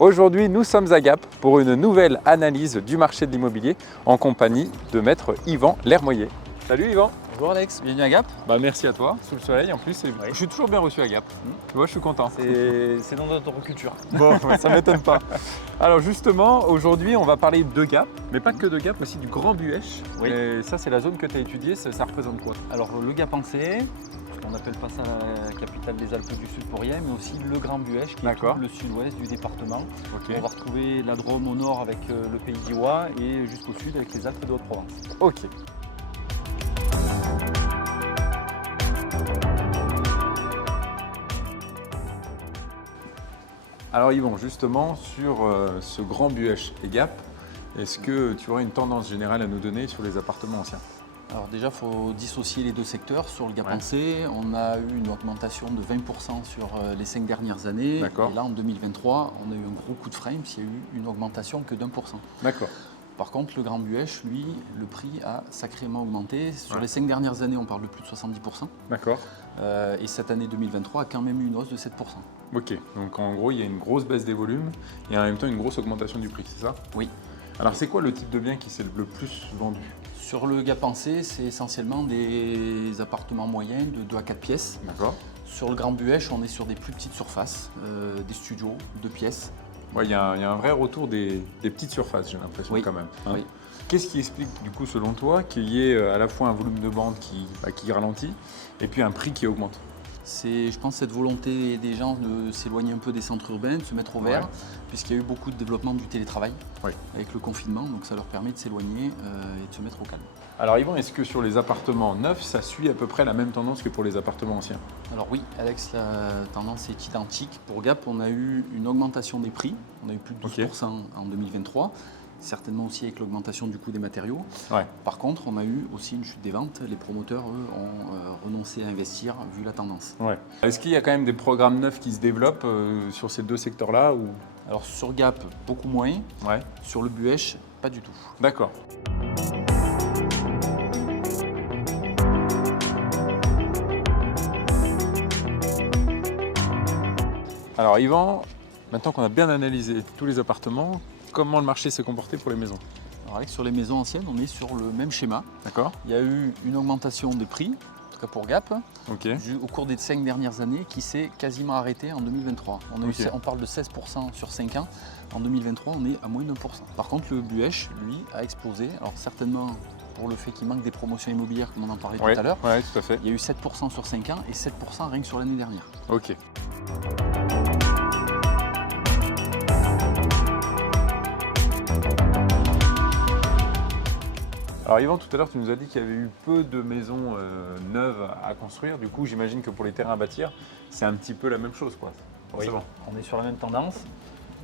Aujourd'hui, nous sommes à Gap pour une nouvelle analyse du marché de l'immobilier en compagnie de maître Yvan Lermoyer. Salut Yvan. Bonjour Alex, bienvenue à Gap. Merci à toi, sous le soleil en plus. Je suis toujours bien reçu à Gap. Tu vois, je suis content. C'est dans notre culture. Bon, ça ne m'étonne pas. Alors justement, aujourd'hui, on va parler de Gap, mais pas que de Gap, mais aussi du Grand Buëch. Oui. Et ça, c'est la zone que tu as étudiée, ça représente quoi? Alors le Gap en C, on n'appelle pas ça la capitale des Alpes du Sud pour rien, mais aussi le Grand Buëch qui est tout le sud-ouest du département. Okay. On va retrouver la Drôme au nord avec le pays d'Iwa et jusqu'au sud avec les Alpes de Haute-Provence. Ok. Alors Yvan, justement, sur ce Grand Buëch et Gap, est-ce que tu aurais une tendance générale à nous donner sur les appartements anciens? Alors déjà, il faut dissocier les deux secteurs. Sur le Gap en C, on a eu une augmentation de 20% sur les 5 dernières années. Et là, en 2023, on a eu un gros coup de frein, s'il y a eu une augmentation que d'1%. D'accord. Par contre, le Grand Buëch, lui, le prix a sacrément augmenté. Sur les 5 dernières années, on parle de plus de 70%. D'accord. Et cette année 2023 a quand même eu une hausse de 7%. Ok, donc en gros, il y a une grosse baisse des volumes et en même temps une grosse augmentation du prix, c'est ça? Oui. Alors, c'est quoi le type de bien qui s'est le plus vendu? Sur le Gap en C, c'est essentiellement des appartements moyens de 2 à 4 pièces. D'accord. Sur le Grand Buëch, on est sur des plus petites surfaces, des studios, 2 pièces. Ouais, il y a un vrai retour des petites surfaces, j'ai l'impression quand même. Hein. Oui. Qu'est-ce qui explique, du coup, selon toi, qu'il y ait à la fois un volume de vente qui ralentit et puis un prix qui augmente? C'est, je pense, cette volonté des gens de s'éloigner un peu des centres urbains, de se mettre au vert, puisqu'il y a eu beaucoup de développement du télétravail avec le confinement, donc ça leur permet de s'éloigner et de se mettre au calme. Alors Yvan, est-ce que sur les appartements neufs, ça suit à peu près la même tendance que pour les appartements anciens? Alors oui, Alex, la tendance est identique. Pour Gap, on a eu une augmentation des prix, on a eu plus de 12% en 2023. Certainement aussi avec l'augmentation du coût des matériaux. Par contre, on a eu aussi une chute des ventes. Les promoteurs, eux, ont renoncé à investir vu la tendance. Est-ce qu'il y a quand même des programmes neufs qui se développent sur ces deux secteurs-là ou... Alors sur Gap, beaucoup moins. Sur le Buëch, pas du tout. D'accord. Alors Yvan, maintenant qu'on a bien analysé tous les appartements, comment le marché s'est comporté pour les maisons? Alors Alex, sur les maisons anciennes, on est sur le même schéma. D'accord. Il y a eu une augmentation des prix, en tout cas pour Gap, au cours des 5 dernières années, qui s'est quasiment arrêtée en 2023. On parle de 16% sur 5 ans. En 2023, on est à moins de 1%. Par contre, le Buëch, lui, a explosé. Alors certainement pour le fait qu'il manque des promotions immobilières, comme on en parlait tout à l'heure. Oui, tout à fait. Il y a eu 7% sur 5 ans et 7% rien que sur l'année dernière. Ok. Alors Yvan, tout à l'heure, tu nous as dit qu'il y avait eu peu de maisons neuves à construire. Du coup, j'imagine que pour les terrains à bâtir, c'est un petit peu la même chose, quoi. Oui, on est sur la même tendance.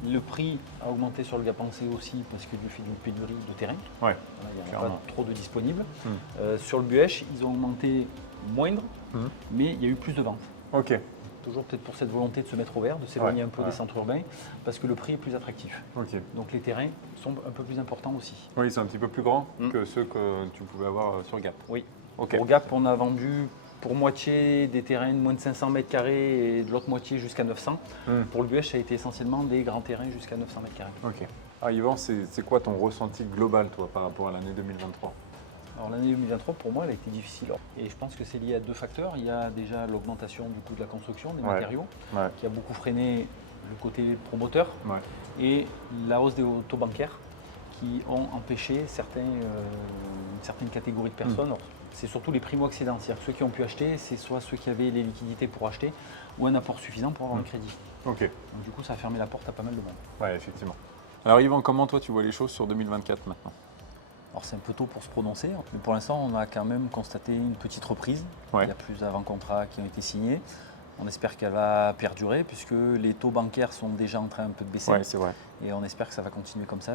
Le prix a augmenté sur le Gap en C aussi parce qu'il y a une pénurie de terrain. Il n'y en a pas trop de disponibles. Sur le Buëch, ils ont augmenté moindre, mais il y a eu plus de ventes. Toujours peut-être pour cette volonté de se mettre au vert, de s'éloigner un peu des centres urbains, parce que le prix est plus attractif. Donc les terrains sont un peu plus importants aussi. Oui, c'est un petit peu plus grand que ceux que tu pouvais avoir sur Gap. Oui. Pour Gap, on a vendu pour moitié des terrains de moins de 500 mètres carrés et de l'autre moitié jusqu'à 900. Pour le Buëch, ça a été essentiellement des grands terrains jusqu'à 900 mètres carrés. Alors Yvan, c'est quoi ton ressenti global, toi, par rapport à l'année 2023? Alors l'année 2023, pour moi, elle a été difficile. Et je pense que c'est lié à 2 facteurs. Il y a déjà l'augmentation du coût de la construction, des matériaux, qui a beaucoup freiné le côté promoteur, et la hausse des taux bancaires qui ont empêché une certaine catégorie de personnes. C'est surtout les primo-accédants, c'est-à-dire ceux qui ont pu acheter, c'est soit ceux qui avaient les liquidités pour acheter ou un apport suffisant pour avoir un crédit. Donc du coup, ça a fermé la porte à pas mal de monde. Oui, effectivement. Alors Yvan, comment toi tu vois les choses sur 2024 maintenant? Alors c'est un peu tôt pour se prononcer, mais pour l'instant on a quand même constaté une petite reprise. Il y a plus d'avant-contrats qui ont été signés. On espère qu'elle va perdurer puisque les taux bancaires sont déjà en train un peu de baisser. C'est vrai. Et on espère que ça va continuer comme ça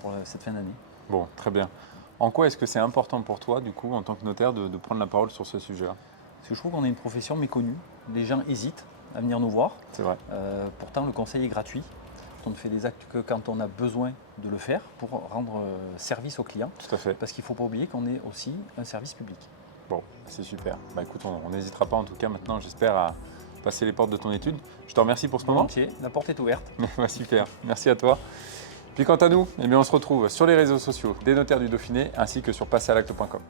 pour cette fin d'année. Bon, très bien. En quoi est-ce que c'est important pour toi, du coup, en tant que notaire, de prendre la parole sur ce sujet-là? Parce que je trouve qu'on a une profession méconnue. Les gens hésitent à venir nous voir. C'est vrai. Pourtant, le conseil est gratuit. On ne fait des actes que quand on a besoin de le faire pour rendre service aux clients. Tout à fait. Parce qu'il ne faut pas oublier qu'on est aussi un service public. Bon, c'est super. Bah écoute, on n'hésitera pas en tout cas maintenant, j'espère, passer les portes de ton étude. Je te remercie pour ce moment. Volontiers, la porte est ouverte. Super, merci à toi. Puis quant à nous, on se retrouve sur les réseaux sociaux des notaires du Dauphiné ainsi que sur passealacte.com.